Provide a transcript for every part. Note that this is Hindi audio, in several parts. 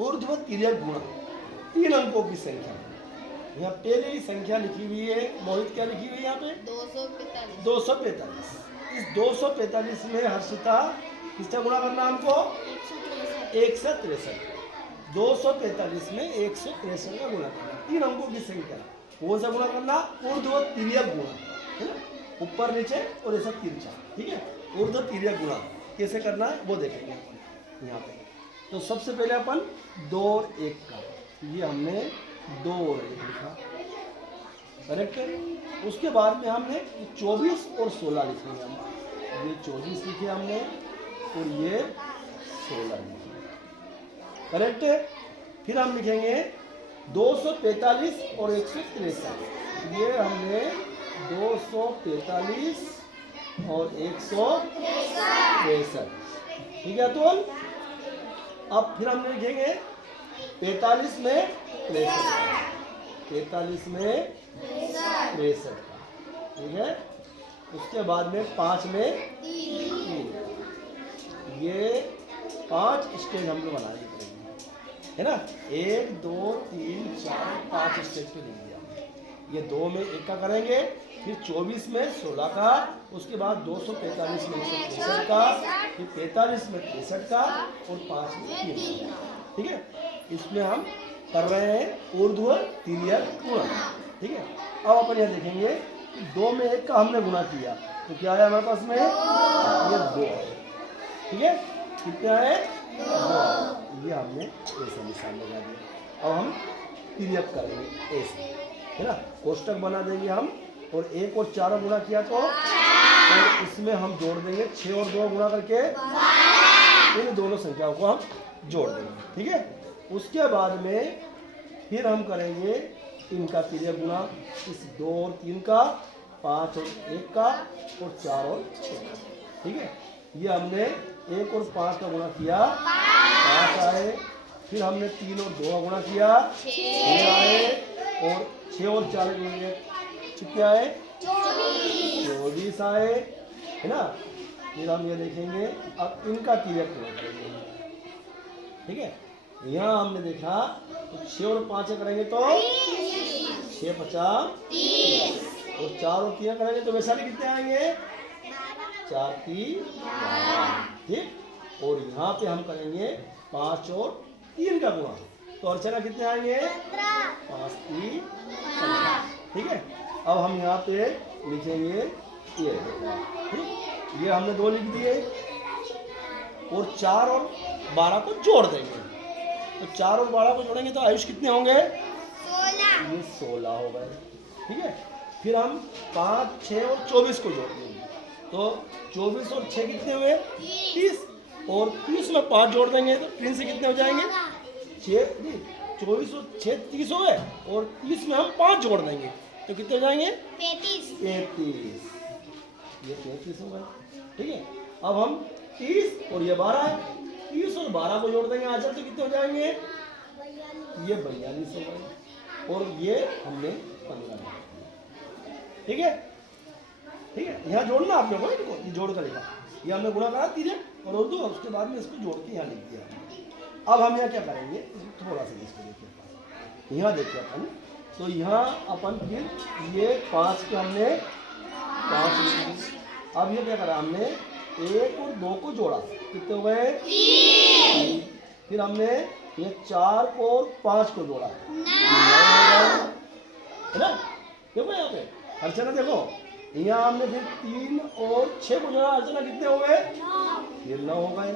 ऊर्ध्व तिर्यक गुणा, 3 अंकों की संख्या। यहाँ पहले ही संख्या लिखी हुई है मोहित, क्या लिखी हुई है यहाँ पे? 245। 245। इस 245 में हर्षिता किसका गुणा करना हमको? 163। 245 में 163 का गुणा करना, 3 अंकों की संख्या। कौन सा गुणा करना? ऊर्ध्व तिर्यक गुणा, है ना, ऊपर नीचे और ऐसा तिरछा, ठीक है। ऊर्ध्व तिर्यक गुणा कैसे करना है वो देखेंगे अपन यहाँ पे। तो सबसे पहले अपन 2 और 1 का, ये हमने 2 और 1 लिखा, करेक्ट है। उसके बाद में हमने 24 और 16 लिखेंगे हम। ये 24 लिखे हमने और ये 16 लिखे, करेक्ट है। फिर हम लिखेंगे 245 और 163, ये हमने 245 और 163, ठीक है। तो अब फिर हमने लिखेंगे 45 में 63, 45 में 63, ठीक है। उसके बाद में 5 में 3, ये 5 स्टेज हम लोग बनाने पड़ेंगे, है ना। 1 2 3 4 5 स्टेज पे लिख दिया। ये 2 में 1 का करेंगे, फिर 24 में 16 का, उसके बाद 245 में 163 का, फिर 45 में 63 का और 5 में 3 का, ठीक है। इसमें हम कर रहे हैं ऊर्ध्व तिर्यक गुणा, ठीक है। अब अपन यह देखेंगे 2 में 1 का हमने गुणा किया तो क्या है हमारे पास में? ये 2, ठीक है। कितना है? 2। ये हमने ऐसा निशान लगा दिया। अब हम तिर्यक करेंगे ऐसे, है ना, कोष्टक बना देंगे हम, और 1 और 4 गुणा किया तो और इसमें हम जोड़ देंगे 6 और 2 गुणा करके, इन दोनों संख्याओं को हम जोड़ देंगे, ठीक है। उसके बाद में फिर हम करेंगे इनका तिर्यक गुणा, इस 2 और 3 का, 5 और 1 का और 4 और 6 का, ठीक है। ये हमने 1 और 5 का गुणा किया, 5 आए। फिर हमने 3 और 2 का गुणा किया, 6 आए। और 6 और 4 कितने आए? 24 आए, है ना। फिर हम ये देखेंगे अब इनका तिर्यक गुणा करेंगे, ठीक है। यहाँ हमने देखा तो 6 और 5 करेंगे तो 6 50 30, और 4 और 3 करेंगे तो वैसा भी कितने आएंगे? 4 3 12, ठीक। और यहाँ पे हम करेंगे 5 और 3 का गुणा तो अर्चना कितने आएंगे? 5 3 15, ठीक है। अब हम यहाँ पे लिखेंगे ये, ठीक। ये हमने 2 लिख दिए और 4 और 12 को जोड़ देंगे। तो 4 और 12 को जोड़ेंगे तो आयुष कितने होंगे? 16। ये 16 हो गए, ठीक है। फिर हम 5 6 और 24 को जोड़ देंगे तो 24 और 6 कितने हुए? 30, और 30 में 5 जोड़ देंगे तो 3 से कितने हो जाएंगे? 6, 24 और 6 30 हो गए, और 30 में हम 5 जोड़ देंगे तो कितने हो जाएंगे? 33। ये 33 हो गए, ठीक है। अब हम 30 और ये 12 है, 30 और 12 को जोड़ देंगे आंसर तो कितने हो जाएंगे? ये 42 हो गए, और ये हमने 15, ठीक है, ठीक है। यहाँ जोड़ना आप लोगों को, ये जोड़ कर लिखा, ये हमने गुणा करा तिर्यक और उर्दू, उसके बाद में इसको जोड़ के यहाँ लिख दिया। अब हम यहाँ क्या करेंगे? थोड़ा सा इसको देखिए, यहाँ देखिए अपन, तो यहाँ अपन फिर ये 5 के हमने 5, अब ये क्या करा हमने 1 और 2 को जोड़ा, कितने हो गए? 3। फिर हमने ये 4 को और 5 को जोड़ा, 9, है ना। देखो यहाँ पे अर्चना, देखो यहाँ हमने फिर 3 और 6 को जोड़ा, अर्चना कितने हो गए? 9, फिर 9 हो गए,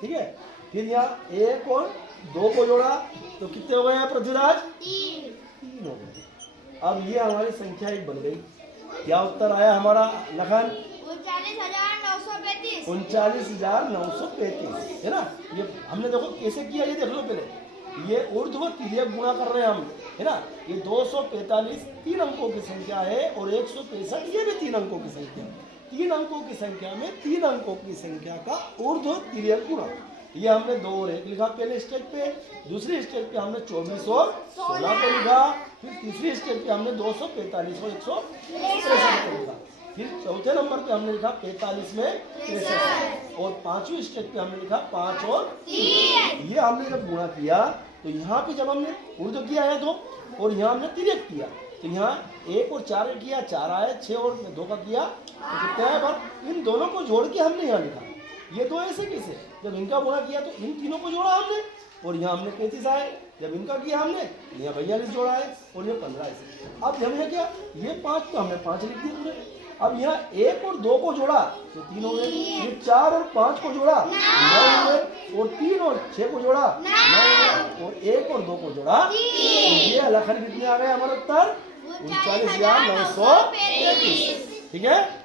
ठीक है। फिर यहाँ 1 और 2 को जोड़ा तो कितने हो गए पृथ्वीराज? 3 हो गए। अब ये हमारी संख्या एक बन गई। क्या उत्तर आया हमारा लखन? 39,935। 39,935, है ना। ये हमने देखो कैसे किया, ये देख लो पहले। ये ऊर्ध्व तिर्यक गुणा कर रहे हैं हम, है ना। ये 245 3 अंकों की संख्या है और 163 ये भी 3 अंकों की संख्या। 3 अंकों की संख्या में 3 अंकों की संख्या का ऊर्ध्व तिर्यक गुणा। ये हमने 2 और 1 लिखा पहले स्टेज पे, दूसरी स्टेज पे हमने 24 और 16 को लिखा, फिर तीसरी स्टेज पे हमने 245 और 163 को लिखा, फिर चौथे नंबर पे हमने लिखा 45 में 63। और पांचवी स्टेज पे हमने लिखा 5 और 3। ये हमने जब गुणा किया तो यहाँ पे जब हमने गुण तो किया है 2 और यहाँ हमने तिर्यक किया तो यहाँ 1 और 4 किया 4 आए, 6 और 2 का किया तो कितना है बात। इन दोनों को जोड़ के हमने यहाँ लिखा। ये दो ऐसे कैसे, जब इनका गुणा किया तो इन तीनों को जोड़ा हमने और यहाँ हमने 33 आए, जब इनका किया हमने यहाँ 42 जोड़ा है और ये 15 ऐसे। अब हमने क्या, ये 5 तो हमने 5 लिख दिए पूरे। अब यहाँ 1 और 2 को जोड़ा तो 3 हो गए, ये 4 और 5 को जोड़ा 9 हो गए, और 3 और 6 को जोड़ा 9 हो गए, और 1 और 2 को जोड़ा। तो ये अलग कितने आ गए हमारा उत्तर 39,933। ठीक है।